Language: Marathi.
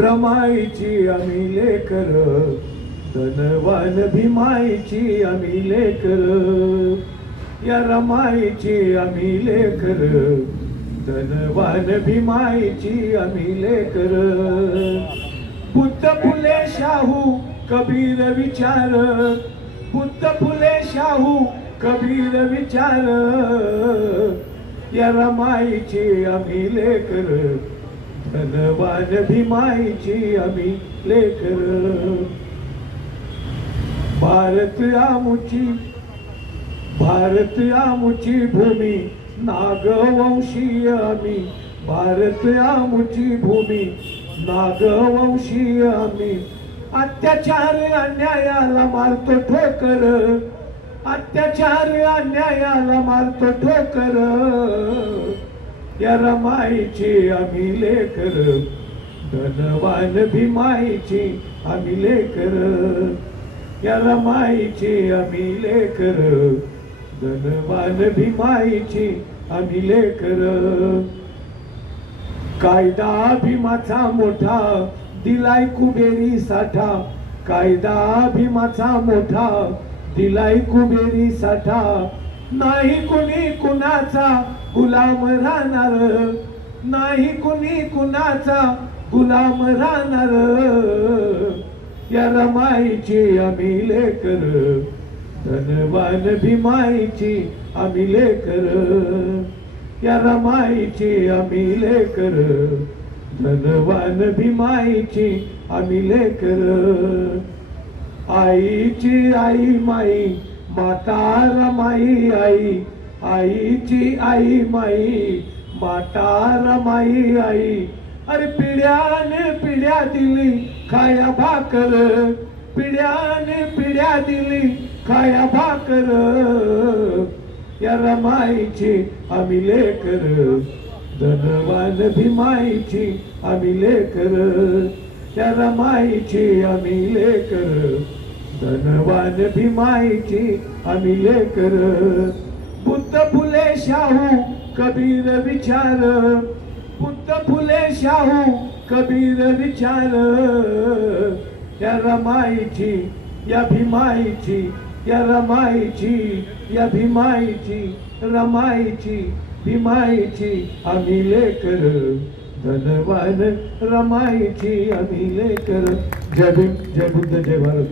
रमाईची आम्ही लेकर धनवान भीमाईची आम्ही लेकर. या रमाईची आम्ही लेकर धनवान भीमाईची आम्ही लेकर. बुद्ध फुले शाहू कबीर विचार. बुद्ध फुले शाहू कबीर विचार. या रमाईची आम्ही लेकर धनवान भीमाईची आम्ही लेकर. भारत आमुची भारत आमुची भूमी नागवंशीय आम्ही. भारत आमुची भूमी नागवंशीय आम्ही. अत्याचार अन्यायाला मारतो ठोकर. अत्याचार अन्यायाला मारतो ठोकर. या रमाईची आम्ही लेकर धनवान भीमाईची आम्ही लेकर. या रमाईची आम्ही लेकर धनवान भीमाईची आम्ही लेकर. कायदा भीमाचा मोठा दिलाय कुबेरी साठा. कायदा भीमाचा मोठा दिलाय कुबेरी साठा. नाही कुणी कुणाचा गुलाम राहणार. नाही कुणी कुणाचा गुलाम राहणार. या रमाईची आम्ही लेकर. धनवान भीमाईची आम्ही लेकर. या रमाईची आम्ही लेकर. धनवान भीमाईची आम्ही लेकर. आईची आई माई माता रमाई आई आईची आई माई माता माई आई. अरे पिढ्याने पिढ्या दिली खाया भाकर. पिढ्याने पिढ्या दिली खाया भाकर. या रमाईची आम्ही लेकर. धनवान भीमाईची आम्ही लेकर. या रमाईची आम्ही लेकर. धनवान भीमाईची आम्ही लेकर. बुद्ध फुले शाहू कबीर विचार. बुद्ध फुले शाहू कबीर विचार. या रमाईची या भीमाईची या रमाईची या भीमाईची रमाईची भीमाईची आम्ही लेकर. धनवान रमाईची आम्ही लेकर. जय भीम जय बुद्ध जय भारत.